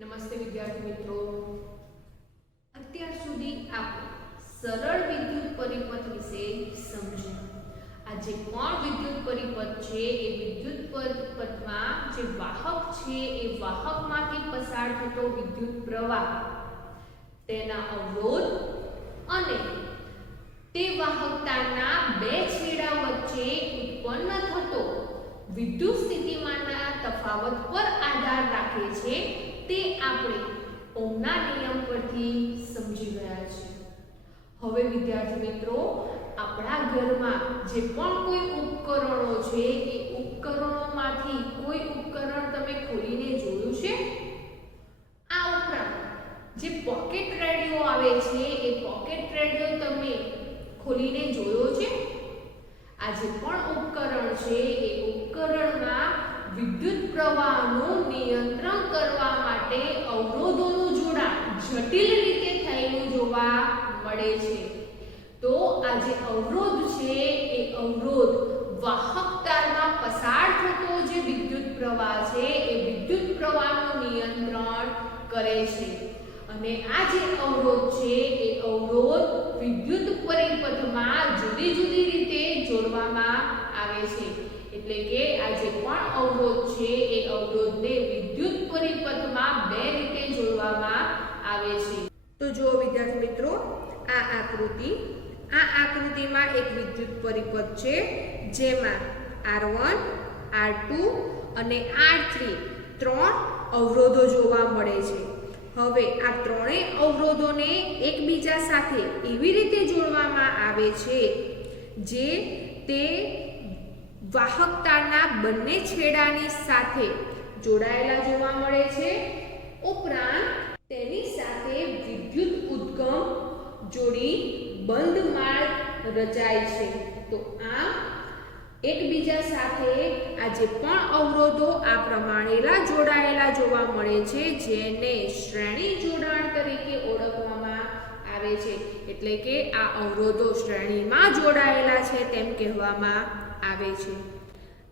નમસ્તે વિદ્યાર્થી મિત્રો, અત્યાર સુધી આપણે સરળ વિદ્યુત પરિપથ વિશે સમજ્યા. આ જે પણ વિદ્યુત પરિપથ છે એ વિદ્યુત પરિપથમાં જે વાહક છે એ વાહકમાંથી પસાર થતો વિદ્યુત પ્રવાહ, તેના અવરોધ અને તે વાહકતાના બે છેડા વચ્ચે ઉત્પન્ન થતો વિદ્યુત સ્થિતિમાનના તફાવત પર આધાર રાખે છે તે આપણે ઓહમના નિયમ પરથી સમજી ગયા છે. હવે વિદ્યાર્થી મિત્રો, આપણા ઘરમાં જે પણ કોઈ ઉપકરણો છે એ ઉપકરણોમાંથી કોઈ ઉપકરણ તમે ખોલીને જોયું છે? આ ઉપરાંત જે પોકેટ રેડિયો આવે છે એ પોકેટ રેડિયો તમે ખોલીને જોયો છે? આ જે પણ ઉપકરણ છે એ ઉપકરણમાં વિદ્યુત પ્રવાહનું નિયંત્રણ કરવા માટે અવરોધોનું જોડાણ જટિલ રીતે થયેલું જોવા મળે છે. તો આ જે અવરોધ છે એ અવરોધ વાહક તારમાં પસાર થતો જે વિદ્યુત પ્રવાહ છે એ વિદ્યુત પ્રવાહનું નિયંત્રણ કરે છે. અને આ જે અવરોધ છે એ અવરોધ વિદ્યુત પરિપથમાં જુદી જુદી રીતે જોડવામાં આવે છે. એટલે કે આ જે પણ અવરોધ છે એ અવરોધને વિદ્યુત પરિપથમાં બે રીતે જોડવામાં આવે છે. તો જો વિદ્યાર્થી મિત્રો, આ આકૃતિમાં એક વિદ્યુત પરિપથ છે જેમાં R1, R2 અને R3 ત્રણ અવરોધો જોવા મળે છે. હવે આ ત્રણેય અવરોધોને એકબીજા સાથે એવી રીતે જોડવામાં આવે છે જે તે વાહકતાના બંને છેડાની સાથે જોડાયેલા જોવા મળે છે. ઉપરાંત તેની સાથે વિદ્યુત ઉદ્ગમ જોડી બંધ માર્ગ રચાય છે. તો આમ એકબીજા સાથે આ જે પણ અવરોધો આ પ્રમાણેલા જોડાયેલા જોવા મળે છે જેને શ્રેણી જોડાણ તરીકે ઓળખવામાં આવે છે. એટલે કે આ અવરોધો શ્રેણીમાં જોડાયેલા છે તેમ કહેવામાં આવે છે.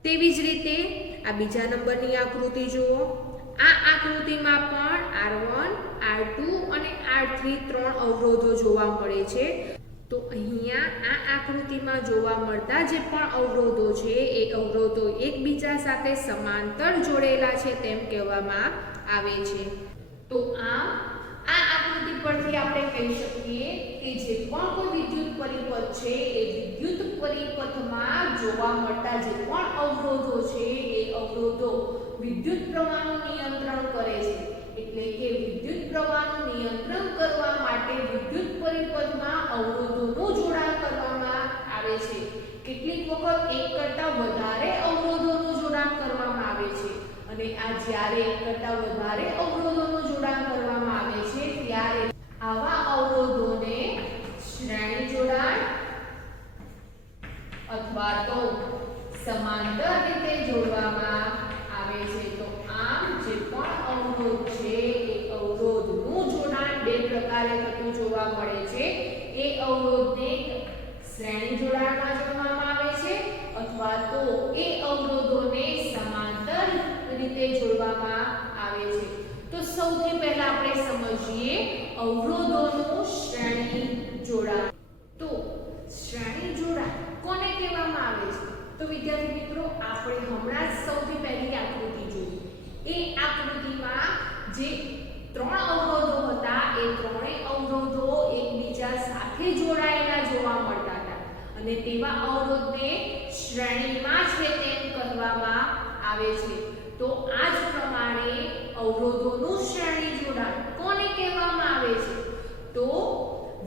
તેવી જ રીતે આ બીજા નંબરની આકૃતિ જુઓ. આ આકૃતિમાં પણ R1, R2 અને R3 ત્રણ અવરોધો જોવા મળે છે. તો અહીંયા આ આકૃતિમાં જોવા મળતા જે પણ અવરોધો છે એ અવરોધો એકબીજા સાથે સમાંતર જોડેલા છે તેમ કહેવામાં આવે છે. તો આ આકૃતિ પરથી આપણે કહી શકીએ કે જે પણ કોઈ વિદ્યુત પરિપથ છે એ વિદ્યુત પરિપથમાં જોવા મળતા જે પણ અવરોધો છે એ અવરોધો વિદ્યુત પ્રવાહનું નિયંત્રણ કરે છે. એટલે કે વિદ્યુત પ્રવાહનું નિયંત્રણ કરવા માટે વિદ્યુત પરિપથમાં અવરોધોનું જોડાણ કરવામાં આવે છે. કેટલીક વખત એક કરતાં વધારે અવરોધોનું જોડાણ કરવામાં આવે છે. અને આ જ્યારે એક કરતાં વધારે અવરોધોનું જોડાણ કરવામાં આવે છે ત્યારે આવા અવરોધોને શ્રેણી જોડાણ અથવા તો સમાંતર રીતે જોડવામાં આવે છે. તો આમ જે પણ અવરોધ છે એ અવરોધનું જોડાણ બે પ્રકારે થતું જોવા મળે છે. એ અવરોધને શ્રેણી જોડાણમાં જોડવામાં આવે છે અથવા તો એ અવરોધોને સમાંતર રીતે જોડવામાં આવે છે. તો સૌથી પહેલા આપણે સમજીએ અવરોધોનું શ્રેણી જોડાણ. તો શ્રેણી જોડાણ કોને કહેવામાં આવે છે? તો વિદ્યાર્થી મિત્રો, આપણે હમણાં જ સૌથી પહેલી આકૃતિ જોઈ. એ આકૃતિમાં જે ત્રણ અવરોધો હતા એ ત્રણેય અવરોધો એકબીજા સાથે જોડાયેલા જોવા મળતા હતા અને તેવા અવરોધને શ્રેણીમાં છે તેમ કહેવામાં આવે છે. તો આ જ પ્રમાણે અવરોધોનું શ્રેણી જોડાણ કોને કહેવામાં આવે છે? તો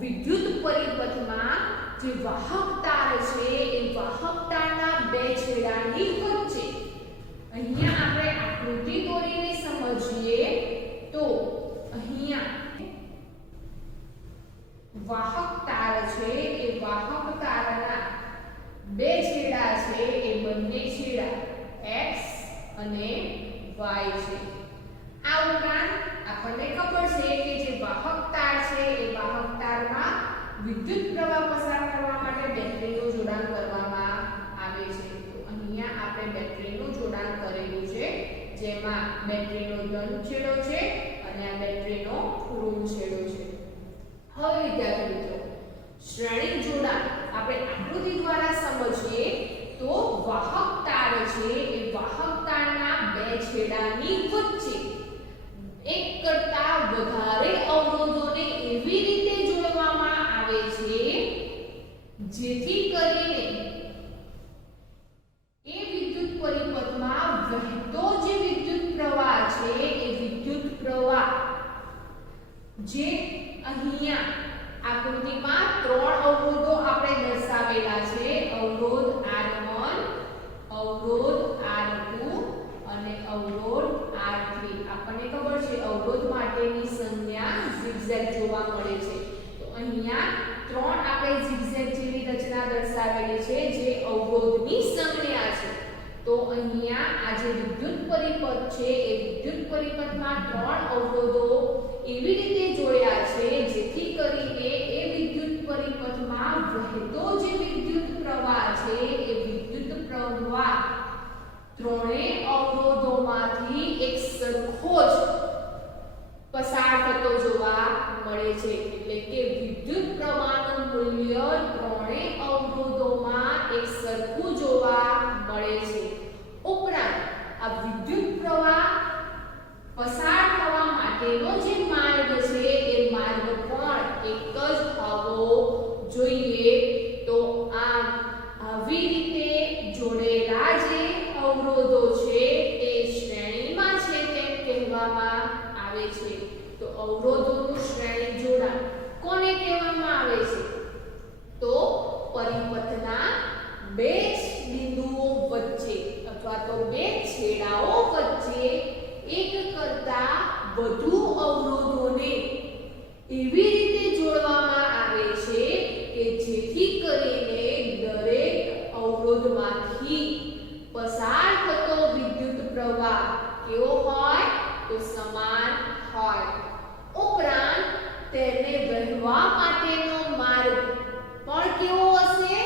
વિદ્યુત પરિપથમાં જે વાહક તાર છે એ વાહક તારના બે છેડાની વચ્ચે, અહીંયા આપણે આકૃતિ દોરીને સમજીએ તો અહીંયા વાહક તાર છે એ વાહક તારના બે છેડા છે એ બંને છેડા x અને y છે. આ ઉપરાંત આપણને ખબર છે કે જે વાહક તાર છે એ વાહક તારમાં વિદ્યુત પ્રવાહ પસાર કરવા માટે બેટરીનું જોડાણ કરવામાં આવે છે. તો અહીંયા આપણે બેટરીનું જોડાણ કરેલું છે જેમાં બેટરીનો ધન છેડો છે અને અને આ બેટરીનો ઋણ છેડો છે. હવે વિદ્યાર્થી મિત્રો, શ્રેણી જોડાણ આપણે આકૃતિ દ્વારા સમજીએ તો વાહક તાર છે એ વાહક તારના બે છેડાની વચ્ચે એક કરતા વધારે અવરોધોને એવી રીતે જોડવામાં આવે છે જેથી કરીને એ વિદ્યુત પરિપથમાં વહેતો જે વિદ્યુત પ્રવાહ છે એ વિદ્યુત પ્રવાહ જે અહીંયા આકૃતિમાં ત્રણ અવરોધો આપણે દર્શાવેલા છે, અવરોધ R1, અવરોધ R2 અને અવરોધ R3. આપણને ખબર છે અવરોધ માટેની સંજ્ઞા ઝિગઝેગ જોવા મળે છે. તો અહીંયા ત્રણ આપણે ઝિગઝેગ જેવી રચના દર્શાવેલી છે જે અવરોધની સંજ્ઞા છે. તો અહીંયા આ જે વિદ્યુત પરિપથ છે એ વિદ્યુત પરિપથમાં ત્રણ અવરોધો એવી રીતે જોડ્યા છે જેથી કરીને એ વિદ્યુત પરિપથમાં વહેતો જે વિદ્યુત પ્રવાહ છે એ વિદ્યુત પ્રવાહ ત્રણેય અવરોધોમાંથી એક સરખો જ પસાર થતો જોવા મળે છે. એટલે કે વિદ્યુત પ્રવાહનું મૂલ્ય ત્રણેય અવરોધોમાં એક સરખું જોવા મળે છે. ઉપરાંત આ વિદ્યુત પ્રવાહ પસાર થવા માટેનો જે માર્ગ છે એ માર્ગ પણ એક જ હોવો જોઈએ. તો આમ આવી રીતે જોડેલા જે અવરોધો છે તે શ્રેણીમાં છે તેમ કહેવામાં આવે છે. તો અવરોધોનું શ્રેણી જોડાણ કોને કહેવામાં આવે છે? તો પરિપથના બે બિંદુઓ વચ્ચે અથવા તો બે છેડાઓ વચ્ચે એક કરતા વધુ અવરોધોને એવી રીતે જોડવામાં આવે છે કે જેથી કરીને દરેક અવરોધમાંથી પસાર થતો વિદ્યુત પ્રવાહ કેવો હોય? તો સમાન હોય. ઉપરાંત તેને વહેવા માટેનો માર્ગ પણ કેવો હશે?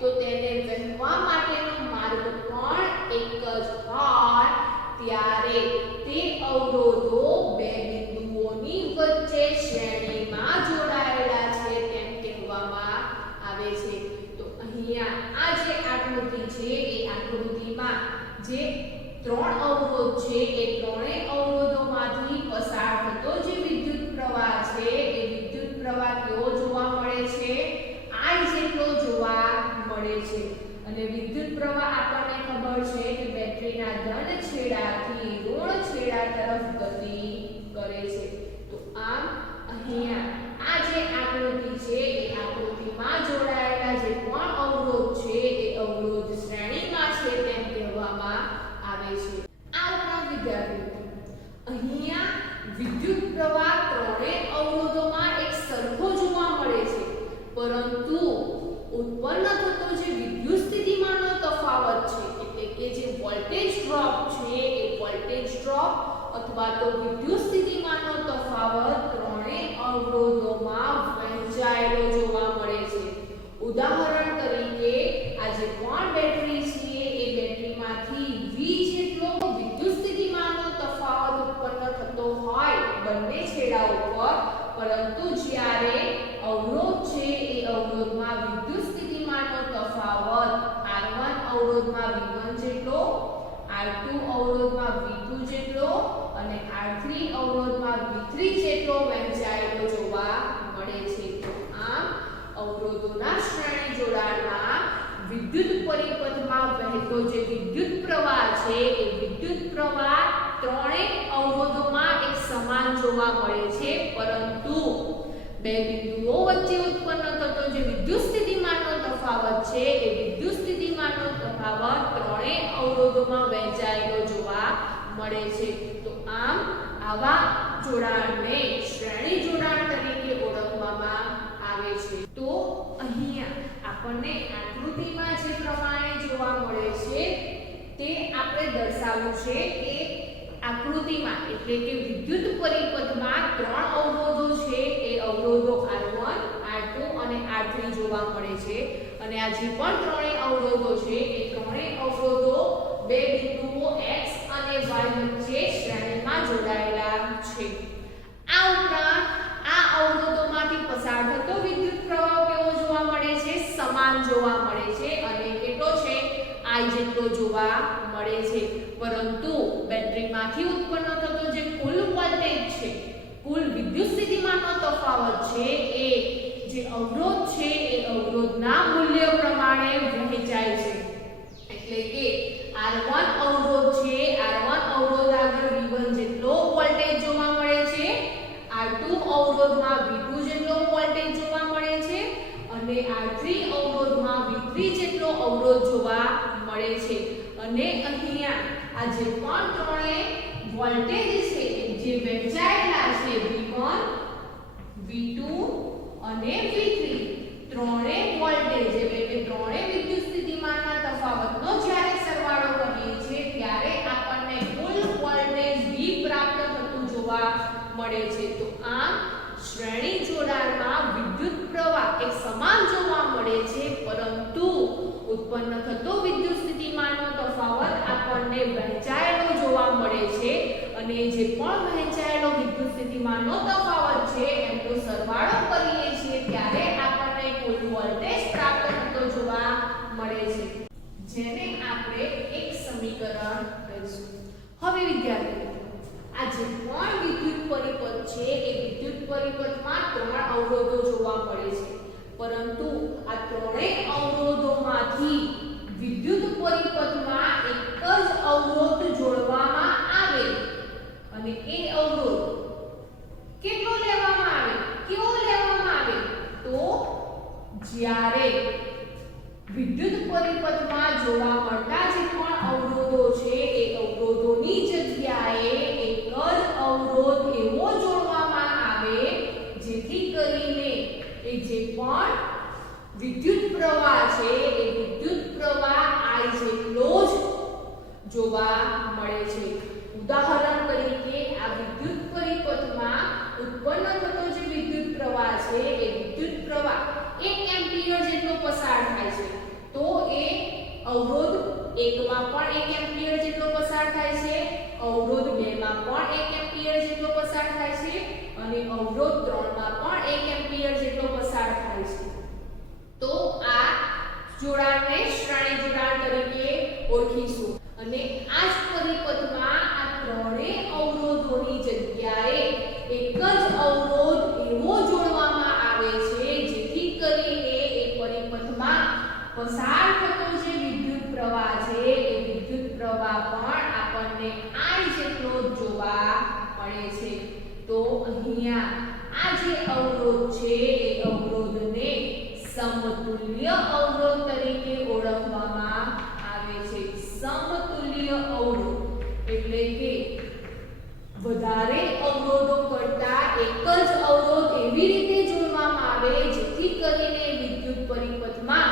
તો તેને વહેવા માટેનો માર્ગ પણ એક જ હોય. ત્યારે તે અવરોધો બે બિંદુઓની વચ્ચે શ્રેણીમાં જોડાયેલા છે તેમ કહેવામાં આવે છે. તો અહીંયા આ જે આકૃતિ છે એ આકૃતિમાં જે ત્રણ અવરોધ છે એ ત્રણેય અવરોધોમાંથી પસાર થતો જે વિદ્યુત પ્રવાહ છે એ વિદ્યુત પ્રવાહ કેવો જોવા મળે છે? I જેટલો જોવા મળે છે. અને વિદ્યુત પ્રવાહ આપણને ખબર છે કે બેટરીના ધન છેડાથી ઋણ છેડા તરફ ગતિ કરે છે. તો આમ અહીંયા આ જે આકૃતિ છે એ આકૃતિમાં જોડાયેલા જે પણ અવરોધ છે એ અવરોધ શ્રેણીમાં છે તેમ કહેવામાં આવે છે. આ ઉપરાંત વિદ્યાર્થીઓ અહીંયા વિદ્યુત પ્રવાહ ત્રણેય અવરોધોમાં એક સરખો જોવા મળે છે, પરંતુ ઉત્પન્ન થતો જે વિદ્યુત સ્થિતિમાનનો તફાવત છે એટલે કે જે વોલ્ટેજ ડ્રોપ છે એ વોલ્ટેજ ડ્રોપ અથવા તો વિદ્યુત સ્થિતિમાનનો તફાવત ત્રણેય અવરોધોમાં વહેંચાયેલો જોવા મળે છે. ઉદાહરણ તરીકે આ જે પણ બેટરી છે એ બેટરીમાંથી V જેટલો વિદ્યુત સ્થિતિમાનનો તફાવત ઉત્પન્ન થતો હોય બંને છેડાઓ પર, પરંતુ જ્યારે અવરોધ છે એ અવરોધમાં વિદ્યુત સ્થિતિમાનનો તફાવત R1 અવરોધમાં V1 જેટલો, R2 અવરોધમાં V2 જેટલો અને R3 અવરોધમાં V3 જેટલો વહેંચાયેલો જોવા મળે છે. તો આમ અવરોધોના શ્રેણી જોડાણમાં વિદ્યુત પરિપથમાં વહેતો જે વિદ્યુત પ્રવાહ છે એ વિદ્યુત પ્રવાહ ત્રણેય અવરોધોમાં એક સમાન જોવા મળે છે, પરંતુ બે બિંદુઓ વચ્ચે ઉત્પન્ન થતો જે વિદ્યુત સ્થિતિમાનનો તફાવત છે એ વિદ્યુત સ્થિતિમાનનો તફાવત ત્રણેય અવરોધોમાં વહેંચાયેલો જોવા મળે છે. તો આમ આવા જોડાણને શ્રેણી જોડાણ તરીકે ઓળખવામાં આવે છે. તો અહીંયા આપણને આકૃતિમાં જે પ્રમાણે જોવા મળે છે તે આપણે દર્શાવ્યું છે કે આકૃતિમાં એટલે કે વિદ્યુત પરિપથમાં ત્રણ અવરોધો છે એ અવરોધો R1, R2 અને R3 જોવા મળે છે. અને આ જે પણ ત્રણેય અવરોધો છે એ ત્રણેય અવરોધો બે બિંદુઓ X અને Y વચ્ચે શ્રેણીમાં જોડાયેલા છે. જોવા મળે છે, પરંતુ બેટરીમાંથી ઉત્પન્ન થતો જે કુલ વોલ્ટેજ છે, કુલ વિદ્યુત સ્થિતિમાનનો તફાવત છે, એ જે અવરોધ છે એ અવરોધના મૂલ્ય પ્રમાણે વહેંચાય છે. એટલે કે R1 અવરોધ છે, R1 અવરોધ આગળ V1 જેટલો વોલ્ટેજ જોવા મળે છે, R2 અવરોધમાં V2 જેટલો વોલ્ટેજ જોવા મળે છે અને R3 અવરોધમાં V3 જેટલો અવરોધ જોવા મળે છે. અને અહીંયા આ જે પણ ત્રણે વોલ્ટેજ છે જે વહેંચાયેલા છે V1, V2 અને V3, ત્રણે વોલ્ટેજ એટલે કે ત્રણે વિદ્યુત સ્થિતિમાનના તફાવતનો જ્યારે સરવાળો કરીએ છીએ ત્યારે આપણને કુલ વોલ્ટેજ V પ્રાપ્ત થતું જોવા મળે છે. તો આમ શ્રેણી જોડાણમાં વિદ્યુત પ્રવાહ એક સમાન જોવા મળે છે, પરંતુ ઉત્પન્ન થતો વિદ્યુત સ્થિતિમાનનો તફાવત આપણને વહેંચાયેલો જોવા મળે છે અને જે પણ વહેંચાયેલો વિદ્યુત સ્થિતિમાનનો તફાવત છે એનો સરવાળો કરીએ છીએ ત્યારે આપણને કુલ વોલ્ટેજ પ્રાપ્ત થતો જોવા મળે છે, જેને આપણે એક સમીકરણ કહીશું. હવે વિદ્યાર્થીઓ, આ જે પણ વિદ્યુત પરિપથ છે એ વિદ્યુત પરિપથમાં ત્રણ અવરોધો જોવા મળે છે, પરંતુ આ ત્રણેય અવરોધોમાંથી વિદ્યુત પરિપથમાં એક જ અવરોધ જોડવામાં આવે અને એ અવરોધ કેટલો લેવામાં આવે, કેવો લેવામાં આવે, તો જ્યારે વિદ્યુત પરિપથમાં જોવા મળતા જે પણ અવરોધો છે એ અવરોધોની જગ્યાએ એક જ અવરોધ એવો જોડવામાં આવે જેથી કરીને એ જે પણ વિદ્યુત પ્રવાહ છે એ વિદ્યુત પ્રવાહ I જેટલો જ જોવા મળે છે. ઉદાહરણ તરીકે આ વિદ્યુત પરિપથમાં ઉત્પન્ન થતો જે વિદ્યુત પ્રવાહ છે એ વિદ્યુત પ્રવાહ 1 એમ્પિયર જેટલો પસાર થાય છે, તો એ અવરોધ 1 માં પણ 1 એમ્પિયર જેટલો પસાર થાય છે, અવરોધ 2 માં પણ 1 એમ્પિયર જેટલો પસાર થાય છે અને અવરોધ 3 માં પણ 1 એમ્પિયર જેટલો પસાર થાય છે. તો આ જોડાણને શ્રેણી જોડાણ તરીકે ઓળખીશું અને આ જ પરિપથમાં આ ત્રણેય અવરોધોની જગ્યાએ એક જ અવરોધ એવો જોડવામાં આવે છે જેથી કરીને એ પરિપથમાં પસાર થતો જે વિદ્યુત પ્રવાહ છે એ વિદ્યુત પ્રવાહ પણ આપણને I જેટલો જોવા મળે છે. તો અહીંયા આ જે અવરોધ છે એ અવરોધને સમતુલ્ય અવરોધ તરીકે ઓળખવામાં આવે છે. સમતુલ્ય અવરોધ એટલે કે વધારે અવરોધો કરતા એક જ અવરોધ એવી રીતે જોડવામાં આવે જેથી કરીને વિદ્યુત પરિપથમાં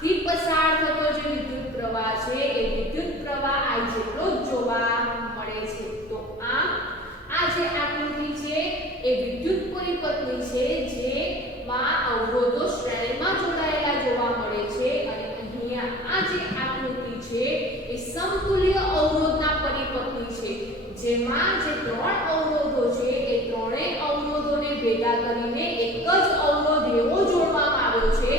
થી પસાર થતો જે વિદ્યુત પ્રવાહ છે એ વિદ્યુત પ્રવાહ I જેટલો જ જોવા મળે છે. તો આ જે આકૃતિ છે એ વિદ્યુત પરિપથની છે જેમાં અવરોધો શ્રેણીમાં જોડાયેલા જોવા મળે છે અને અહીંયા આ જે આકૃતિ છે એ સમતુલ્ય અવરોધના પરિપથની છે, જેમાં જે ત્રણ અવરોધો છે એ ત્રણેય અવરોધોને ભેગા કરીને એક જ અવરોધ એવો જોડવામાં આવ્યો છે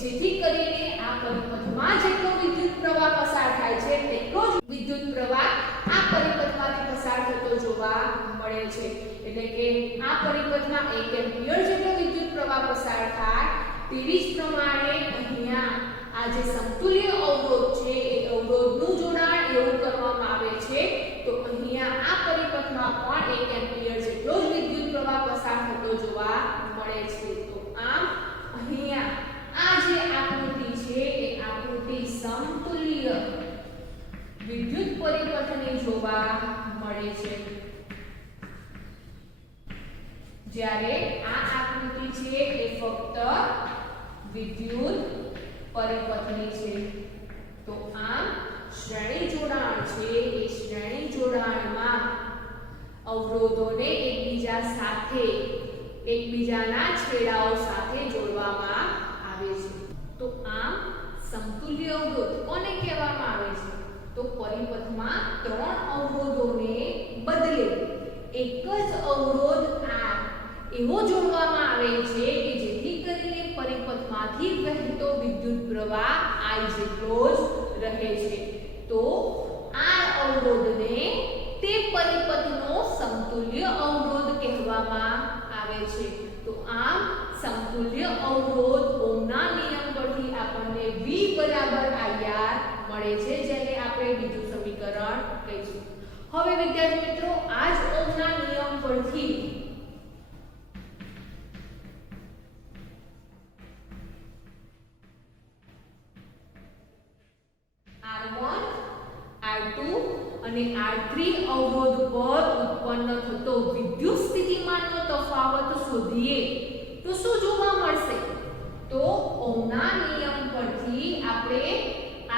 જેથી કરીને આ પરિપથમાં જેટલો વિદ્યુત પ્રવાહ પસાર થાય છે તેટલો જ વિદ્યુત પ્રવાહ આ પરિપથમાંથી પસાર થતો જોવા મળે છે. એટલે કે આ પરિપથમાં 1 એમ્પિયર જેટલો વિદ્યુત પ્રવાહ પસાર થાય તેવી જ પ્રમાણે અહીંયા આ જે સમતુલ્ય અવરોધ છે એ અવરોધનું જોડાણ એવું કરવામાં આવે છે તો અહીંયા આ પરિપથમાં પણ 1 એમ્પિયર જેટલો જ વિદ્યુત પ્રવાહ પસાર થતો જોવા મળે છે. તો આમ અહીંયા આ જે આકૃતિ છે એ આકૃતિ સમતુલ્ય વિદ્યુત પરિપથની જોવા મળે છે, જ્યારે આ આકૃતિ છે એ ફક્ત વિદ્યુત પરિપથની છે. તો આમ શ્રેણી જોડાણ છે એ શ્રેણી જોડાણમાં અવરોધોને એકબીજાના છેડાઓ સાથે જોડવામાં આવે છે. તો આમ સમતુલ્ય અવરોધ કોને કહેવામાં આવે છે, તો પરિપથમાં ત્રણ અવરોધોને બદલે એક જ અવરોધ R એવો જોડવામાં આવે છે કે જેથી કરીને પરિપથમાંથી વહેતો વિદ્યુત પ્રવાહ I જેટલો જ રહે છે. તો સમતુલ્ય અવરોધ ઓહ્મના નિયમ પરથી આપણને V બરાબર IR મળે છે, જેને આપણે બીજું સમીકરણ કહીશું. હવે વિદ્યાર્થી મિત્રો, આ જ ઓહ્મના નિયમ પરથી R1 R2 અને R3 અવરોધ પર ઉત્પન્ન થતો વિદ્યુત સ્થિતિમાનનો તફાવત શોધીએ તો શું જોવા મળશે? તો ઓહ્મના નિયમ પરથી આપણે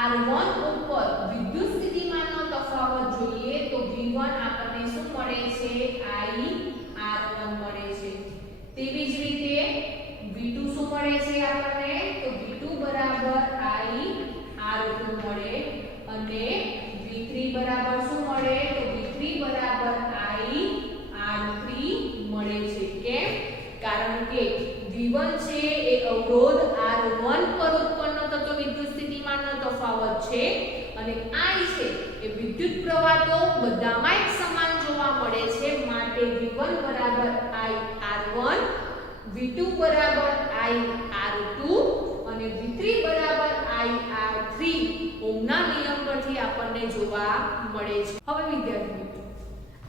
R1 ઉપર વિદ્યુત સ્થિતિમાનનો તફાવત જોઈએ તો V1 આપણને શું મળે છે? I R1 મળે છે. તેવી જ રીતે V2 શું મળે છે આપણને? તો V2 બરાબર I R2 મળે અને V3 બરાબર શું મળે? તો V3 બરાબર I R3 મળે છે. કેમ? કારણ કે V1 છે એ અવરોધ R1 પર ઉત્પન્ન થતો વિદ્યુત સ્થિતિમાનનો તફાવત છે અને I છે એ વિદ્યુત પ્રવાહ તો બધામાં એક સમાન જોવા મળે છે, માટે V1 બરાબર I R1, V2 બરાબર I R2 અને V3 બરાબર I R3 ઓહ્મના નિયમ પરથી આપણને જોવા મળે છે. હવે વિદ્યાર્થી મિત્રો,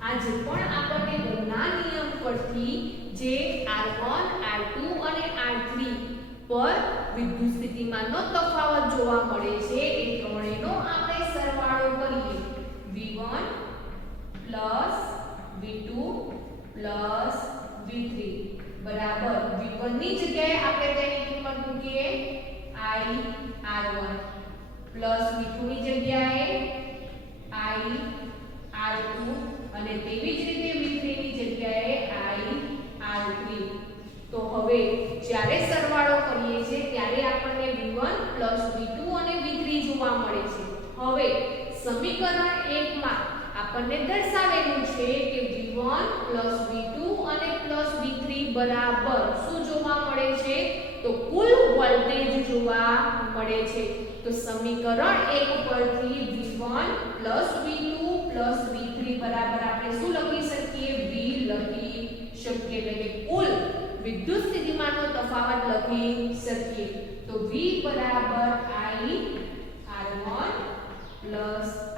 આ જે પણ આપણને ઓહ્મના નિયમ પરથી જે R1, R2 અને R3 પર વિદ્યુત સ્થિતિમાનનો તફાવત જોવા મળે છે એ ત્રણેયનો આપણે સરવાળો કરીએ. V1 V2 V3 બરાબર V1 ની જગ્યાએ આપણે તેની કિંમત મૂકીએ I R1 V2 ની જગ્યાએ I R2 અને તેવી જ રીતે V3 ની જગ્યાએ I R3. તો હવે જ્યારે સરવાળો કરીએ છીએ ત્યારે આપણને V1 V2 અને V3 જોવા મળે છે. હવે સમીકરણ 1 માં આપણને દર્શાવેલું છે કે V1 V2 અને V3 બરાબર શું જોવા મળે છે? તો કુલ વોલ્ટેજ જોવા મળે છે. તો સમીકરણ 1 પરથી V1 V2 V3 બરાબર આપણે શું લખી શકીએ? V લખી શકીએ, એટલે કે કુલ વિદ્યુત સ્થિતિમાનનો તફાવત લખી શકીએ. તો V બરાબર I R1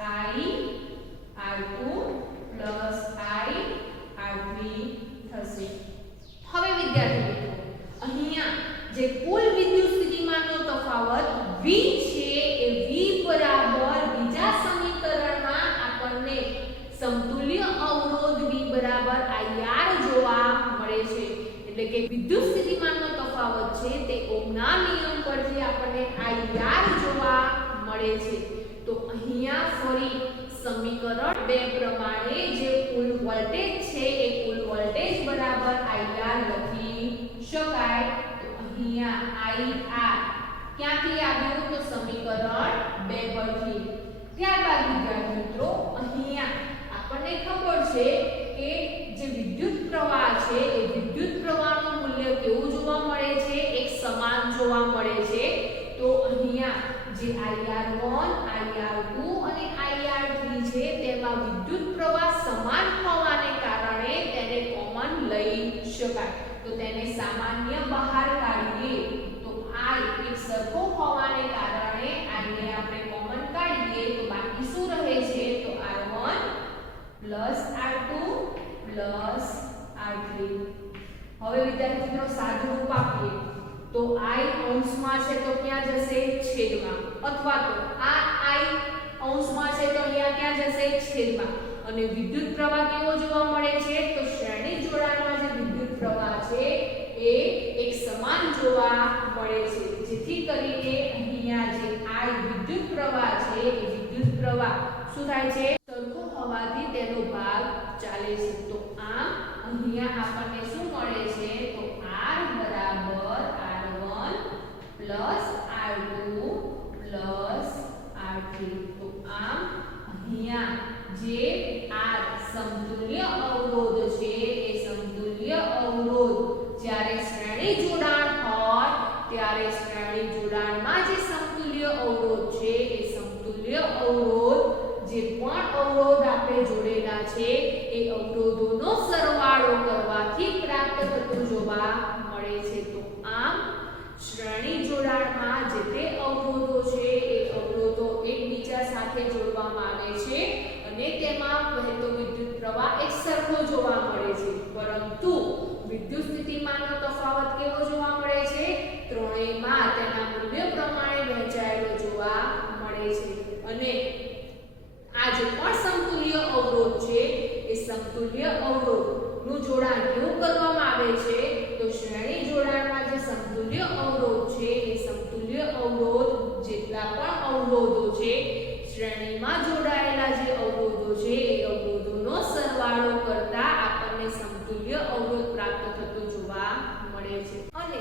I R2 I R3 થશે. હવે વિદ્યાર્થી મિત્રો, અહીંયા જે કુલ વિદ્યુત સ્થિતિમાનનો તફાવત V છે એ V બરાબર બીજા સમીકરણમાં આપણને સમતુલ્ય અવરોધ V બરાબર IR જોવા મળે છે. એટલે કે વિદ્યુત સ્થિતિમાનનો તફાવત છે તે ઓહ્મના નિયમ પરથી આપણને IR જોવા મળે છે. તો અહીંયા ફરી સમીકરણ 2 પ્રમાણે જે કુલ વોલ્ટેજ છે એ કુલ વોલ્ટેજ બરાબર IR લખી શકાય. તો અહીંયા IR ક્યાંથી આવ્યું? તો સમીકરણ 2 પરથી. ત્યારબાદ વિદ્યાર્થી મિત્રો, અહીંયા આપણને ખબર છે કે જે વિદ્યુત પ્રવાહ છે એ વિદ્યુત પ્રવાહનું મૂલ્ય કેવું જોવા મળે છે? એક સમાન જોવા મળે છે. તો અહીંયા જે IR1, IR2 અને IR3 છે તેમાં વિદ્યુત પ્રવાહ સમાન હોવાને કારણે તેને કોમન લઈ શકાય. તો તેને સામાન્ય બહાર કાઢીએ તો I એક સરખો હોવાને કારણે I ને આપણે કોમન કાઢીએ તો બાકી શું રહે છે? તો R1 R2 R3. હવે વિદ્યાર્થી મિત્રો, સાદું રૂપ આપીએ તો I અંશમાં છે તો ક્યાં જશે? છેદમાં. અથવા તો આ I અંશમાં છે તો અહીંયા ક્યાં જશે? છેદમાં. અને વિદ્યુત પ્રવાહ કેવો જોવા મળે છે? તો શ્રેણી જોડાણમાં જે વિદ્યુત પ્રવાહ છે એ એક સમાન જોવા મળે છે, જેથી કરીને અહીંયા જે I વિદ્યુત પ્રવાહ છે એ વિદ્યુત પ્રવાહ શું થાય છે? સરખો હોવાથી તેનો ભાગ ચાલે છે. તો આમ અહીંયા આપણને શું મળે છે? તો R બરાબર R1 R2 R3. તો આમ અહીંયા જે R સમતુલ્ય અવરોધ છે એ સમતુલ્ય અવરોધ જ્યારે શ્રેણી જોડાણ હોય ત્યારે શ્રેણી જોડાણમાં જે સમતુલ્ય અવરોધ છે એ સમતુલ્ય અવરોધ જે પણ અવરોધ આપણે જોડેલા છે એ અવરોધોનો સરવાળો કરવાથી પ્રાપ્ત થતું જોવા મળે છે. તો આમ જોવા મળે છે, પરંતુ વિદ્યુત સ્થિતિમાનનો તફાવત કેવો જોવા મળે છે? ત્રણેયમાં તેના મૂલ્ય પ્રમાણે વહેંચાયેલો જોવા મળે છે. અને આ જે પણ સમતુલ્ય અવરોધ છે એ સમતુલ્ય અવરોધનું જોડાણ કેવું કરવામાં આવે છે? તો શ્રેણી જોડાણમાં જે સમતુલ્ય અવરોધ છે એ સમતુલ્ય અવરોધ જેટલા પણ અવરોધો છે, શ્રેણીમાં જોડાયેલા જે અવરોધો છે એ અવરોધોનો સરવાળો કરતા આપણને સમતુલ્ય અવરોધ પ્રાપ્ત થતો જોવા મળે છે. અને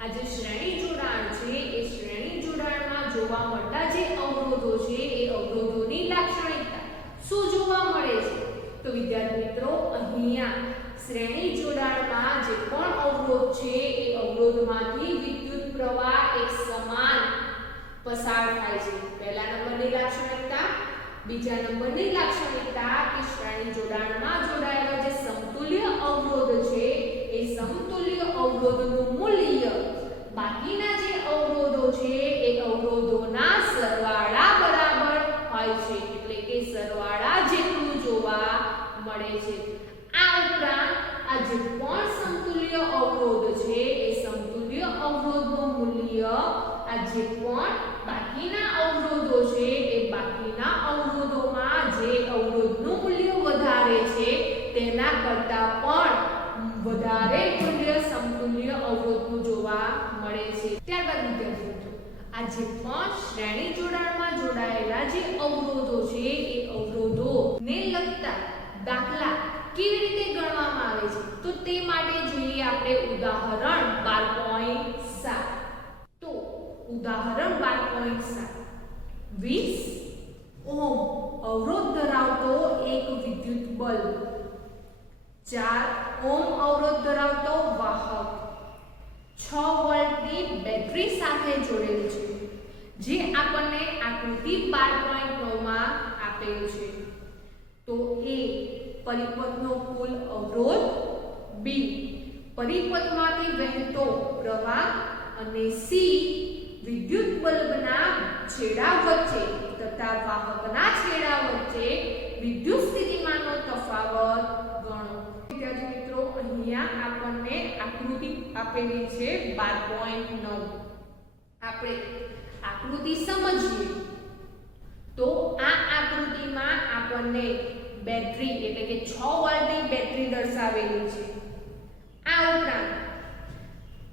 આ જે શ્રેણી જોડાણ છે એ શ્રેણી જોડાણમાં જોવા મળતા જે અવરોધો છે એ અવરોધોની લાક્ષણિકતા શું જોવા મળે છે? તો વિદ્યાર્થી મિત્રો, અહીંયા શ્રેણી જોડાણમાં જે પણ અવરોધ છે એ અવરોધમાંથી વિદ્યુત પ્રવાહ એક સમાન પસાર થાય છે. પહેલા નંબરની લાક્ષણિકતા. બીજા નંબરની લાક્ષણિકતા કે શ્રેણી જોડાણમાં જોડાયેલો જે સમતુલ્ય અવરોધ છે એ સમતુલ્ય અવરોધનું મૂલ્ય બાકીના જે અવરોધો છે એ અવરોધોના સરવાળા બરાબર હોય છે, એટલે કે સરવાળા જેટલું જોવા મળે છે. આ ઉપરાંત આ જે પણ સમતુલ્ય અવરોધ છે એ સમતુલ્ય અવરોધનું મૂલ્ય આ જે પણ બાકીના અવરોધો છે એ બાકીના અવરોધોમાં જે અવરોધનું મૂલ્ય વધારે છે તેના કરતાં પણ વધારે મૂલ્ય સમતુલ્ય અવરોધનું જોવા મળે છે. ત્યારબાદ વિદ્યાર્થી મિત્રો, આ જે પણ શ્રેણી જોડાણમાં જોડાયેલા જે અવરોધો છે એ અવરોધોને લગતા દાખલા કેવી રીતે ગણવામાં આવે છે? તો તે માટે જોઈએ આપણે ઉદાહરણ 12.7. તો ઉદાહરણ 12.7, 20 ઓહમ અવરોધ ધરાવતો એક વિદ્યુત બલ્બ, 4 ઓહમ અવરોધ ધરાવતો વાહક 6 વોલ્ટની બેટરી સાથે જોડેલ છે, જે આપણને આકૃતિ 12.9 માં આપેલ છે. તો એ પરિપથનો કુલ અવરોધ, બી પરિપથમાંથી વહેતો પ્રવાહ અને સી વિદ્યુત બલ્બના છેડા વચ્ચે તથા વાહકના છેડા વચ્ચે વિદ્યુત સ્થિતિમાનનો તફાવત ગણો. વિદ્યાર્થી મિત્રો, અહીંયા આપણને આકૃતિ આપેલી છે 12.9. આપણે આકૃતિ સમજીએ તો આ આકૃતિમાં આપણને બેટરી એટલે કે 6 વોલ્ટની બેટરી દર્શાવેલી છે. આ ઉપરાંત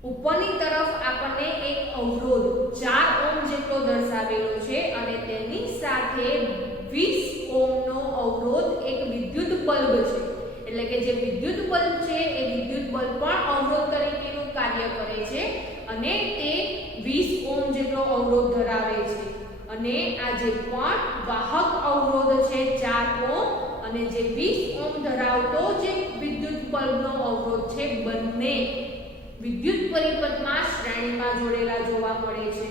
ઉપરની તરફ આપણને એક અવરોધ 4 ઓહમ જેટલો દર્શાવેલો છે અને તેની સાથે 20 ઓહમનો અવરોધ એક વિદ્યુત બલ્બ છે. એટલે કે જે વિદ્યુત બલ્બ છે એ વિદ્યુત બલ્બ પણ અવરોધ તરીકેનું કાર્ય કરે છે અને તે 20 ઓહમ જેટલો અવરોધ ધરાવે છે. અને આ જે પણ વાહક અવરોધ છે 4 ઓહમ અને જે 20 ઓહમ ધરાવતો જે વિદ્યુત બલ્બનો અવરોધ છે, બંને વિદ્યુત પરિપથમાં શ્રેણીમાં જોડેલા જોવા મળે છે.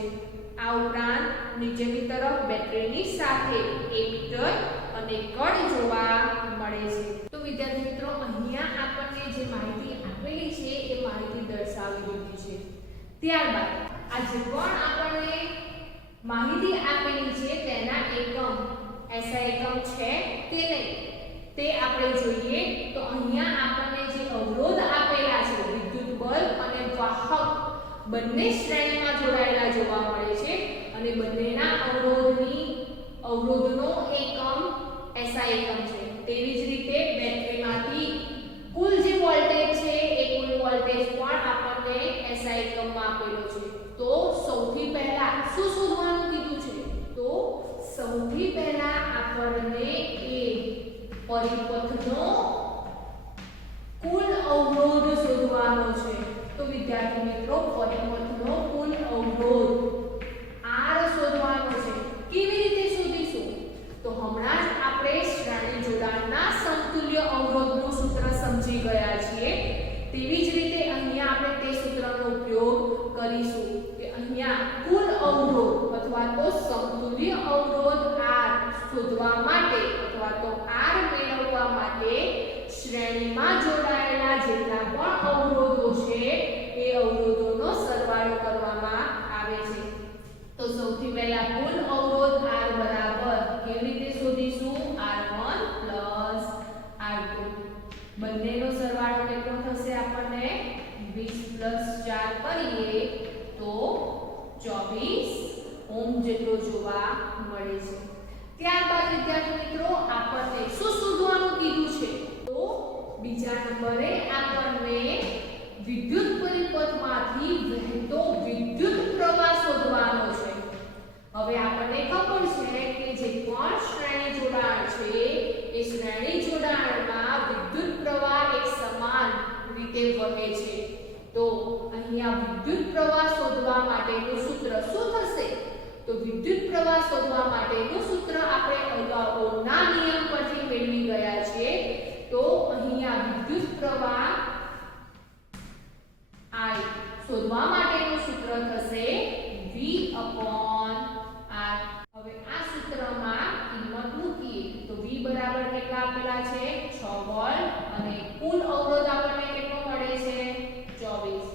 આ ઉપરાંત નીચેની તરફ બેટરીની સાથે એમીટર અને કડ જોવા મળે છે. તો વિદ્યાર્થી મિત્રો, અહીંયા આપણને જે માહિતી આપેલી છે એ માહિતી દર્શાવી દીધી છે. ત્યારબાદ આ જે પણ આપણને માહિતી આપેલી છે તેના એકમ એસઆઈ એકમ છે તે આપણે જોઈએ. તો અહીંયા આપણને જે અવરોધ આપેલા છે વિદ્યુત બલ્બ અને વાહક બંને શ્રેણીમાં જોડાયેલા જોવા મળે છે અને બંનેના અવરોધનો એકમ એસઆઈ એકમ છે. તેવી જ રીતે બેટરીમાંથી કુલ જે વોલ્ટેજ છે એ કુલ વોલ્ટેજ પણ આપણને એસઆઈ એકમમાં આપેલો છે. તો સૌથી પહેલા શું શોધવાનું કીધું છે? તો સૌથી પહેલા આપણને એ પરિપથનો કુલ અવરોધ શોધવાનો છે. તો વિદ્યાર્થી મિત્રો, પરિપથનો કુલ અવરોધ R શોધવાનો છે. કેવી રીતે શોધીશું? તો હમણાં જ આપણે શ્રેણી જોડાણના સમતુલ્ય અવરોધનું સૂત્ર સમજી ગયા છીએ. તેવી જ રીતે અહીંયા આપણે તે સૂત્રનો ઉપયોગ કરીશું કે અહીંયા કુલ અવરોધ અથવા તો સમતુલ્ય અવરોધ R શોધવા માટે અથવા તો R મેળવવા માટે શ્રેણીમાં જોડાયેલા જેટલા પણ અવરોધો છે એ અવરોધોનો સરવાળો કરવામાં આવે છે. તો સૌથી પહેલા કુલ અવરોધ R બરાબર કેવી રીતે શોધીશું? R1 + R2 વહે છે. તો અહીંયા વિદ્યુત પ્રવાહ શોધવા માટેનું સૂત્ર શું થશે? તો વિદ્યુત પ્રવાહ શોધવા માટેનું સૂત્ર આપણે અગાઉના નિયમ પરથી મેળવી ગયા છીએ. તો અહીંયા વિદ્યુત પ્રવાહ I શોધવા માટેનું સૂત્ર થશે V/R. હવે આ સૂત્રમાં કિંમત મૂકીએ તો V બરાબર કેટલા આપેલા છે? 6 વોલ્ટ અને કુલ અવરોધ આપણને કેટલો મળે છે? 24.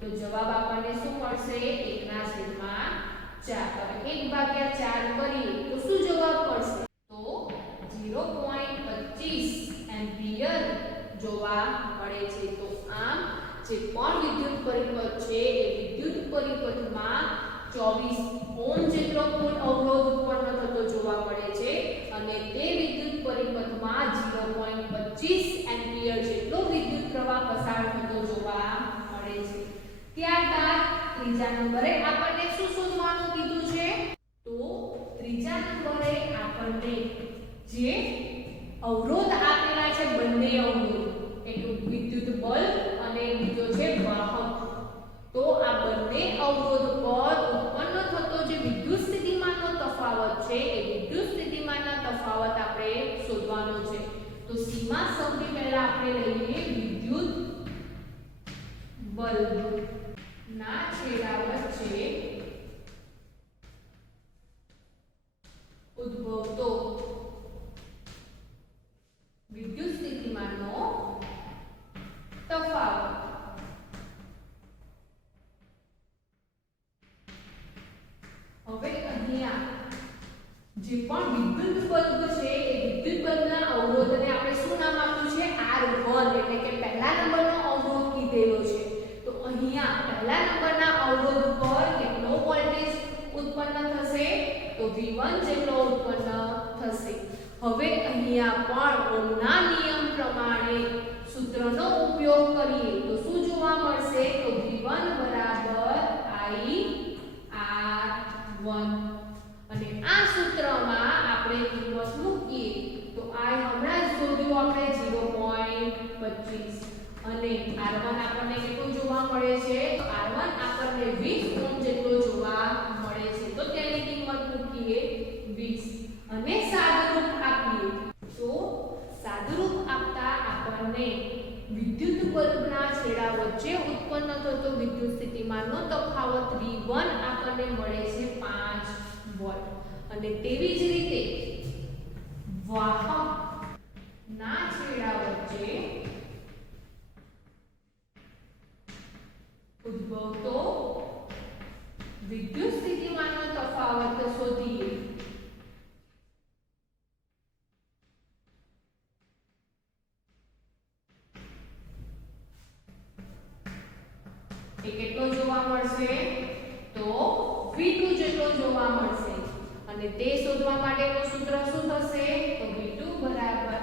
તો જવાબ આપણને શું મળશે? 1/4. હવે 1/4 કરીએ તો શું જવાબ મળશે? તો 0.25 એમ્પિયર જોવા મળે છે. તો આમ જે પણ વિદ્યુત પરિપથ છે એ વિદ્યુત પરિપથમાં 24 ઓહ્મ જેટલો કુલ અવરોધ ઉત્પન્ન થતો જોવા મળે છે અને તે વિદ્યુત પરિપથમાં 0.25 એમ્પિયર જેટલો વિદ્યુત પ્રવાહ પસાર થતો જોવા મળે છે. ત્યારબાદ ત્રીજા નંબરે આપણને શું શોધવાનું કીધું છે? તો ત્રીજા નંબરે આપણને જે અવરોધ આપેલા છે, બંને અવરોધ, એટલે વિદ્યુત બલ્બ અને બીજો છે વાહક. તો આ બંને અવરોધ પર ઉત્પન્ન થતો જે વિદ્યુત સ્થિતિમાનનો તફાવત છે એ વિદ્યુત સ્થિતિમાનના તફાવત આપણે શોધવાનો છે. તો સીમા સૌથી પહેલા આપણે લઈએ વિદ્યુત બલ્બ ના છેડા વચ્ચે ઉદ્ભવતો વિદ્યુત સ્થિતિમાનનો તફાવત. હવે અહીંયા જે પણ વિદ્યુત બલ્બ છે એ વિદ્યુત બલ્બના અવરોધને આપણે શું નામ આપ્યું છે? R1, એટલે કે પહેલા નંબરનો અવરોધ કીધેલો છે. તો અહીંયા પહેલા નંબરના અવરોધ પર કેટલો વોલ્ટેજ ઉત્પન્ન થશે? તો V1 જેટલો ઉત્પન્ન થશે. હવે અહીંયા પણ ઓહ્મના નિયમ પ્રમાણે સૂત્રનો ઉપયોગ કરીએ તો શું જોવા મળશે? તો V1 બરાબર I/R1 અને આ સૂત્રમાં આપણે કિંમત મૂકીએ તો I હમણાં જ શોધ્યું આપણે 0.25 અને R1 આપણને કેટલું જોવા મળે છે? તો R1 આપણને 20 ઓહ્મ જેટલો જોવા મળે છે. તો તેની કિંમત મૂકીએ 20 અને સાદુરૂપ આપીએ તો સાદુરૂપ આપતા આપણને વિદ્યુત બલ્બના છેડા વચ્ચે ઉત્પન્ન થતો વિદ્યુત સ્થિતિમાનનો તફાવત V1 આપણને મળે છે 5 વોલ્ટ. અને તેવી જ રીતે વાહકના છેડા વચ્ચે ઉદ્ભવતો વિદ્યુત સ્થિતિમાનનો તફાવત શોધીએ. એ કેટલો જોવા મળશે? તો V2 જેટલો જોવા મળશે. અને તે શોધવા માટેનું સૂત્ર શું થશે? તો V2 બરાબર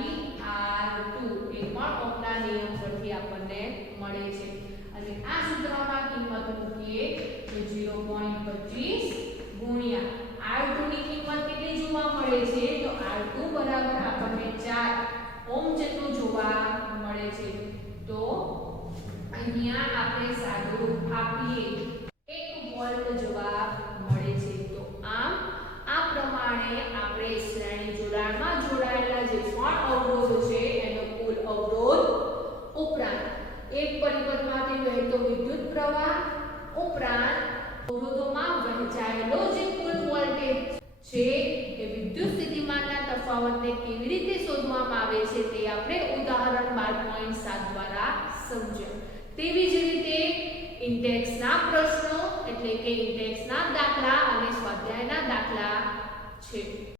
I/R2. એ પણ ઓહ્મના નિયમ પરથી આપણને મળે છે. અને આ સૂત્રમાં કિંમત મૂકીએ તો 0.25 ગુણ્યા R2 ની કિંમત કેટલી જોવા મળે છે? તો R2 બરાબર આપણને 4 ઓહ્મ જેટલું જોવા મળે છે. તો અહીંયા આપણે સાદુરૂપ આપીએ 1 વોલ્ટ જવાબ મળે છે. તો આમ આ પ્રમાણે આપણે શ્રેણી જોડાણમાં જોડાયેલા જે પણ અવરોધ છે એનો કુલ અવરોધ ઉપરાંત એક પરિપથમાંથી વહેતો વિદ્યુત પ્રવાહ ઉપરાંત અવરોધોમાં વહેંચાયેલો જે કુલ વોલ્ટેજ છે એ વિદ્યુત સ્થિતિમાનના તફાવતને કેવી રીતે શોધવામાં આવે છે તે આપણે ઉદાહરણ 12.7 દ્વારા સમજ્યા. તેવી જ રીતે ઇન્ટેક્સના પ્રશ્નો એટલે કે ઇન્ટેક્સના દાખલા અને સ્વાધ્યાયના દાખલા છે.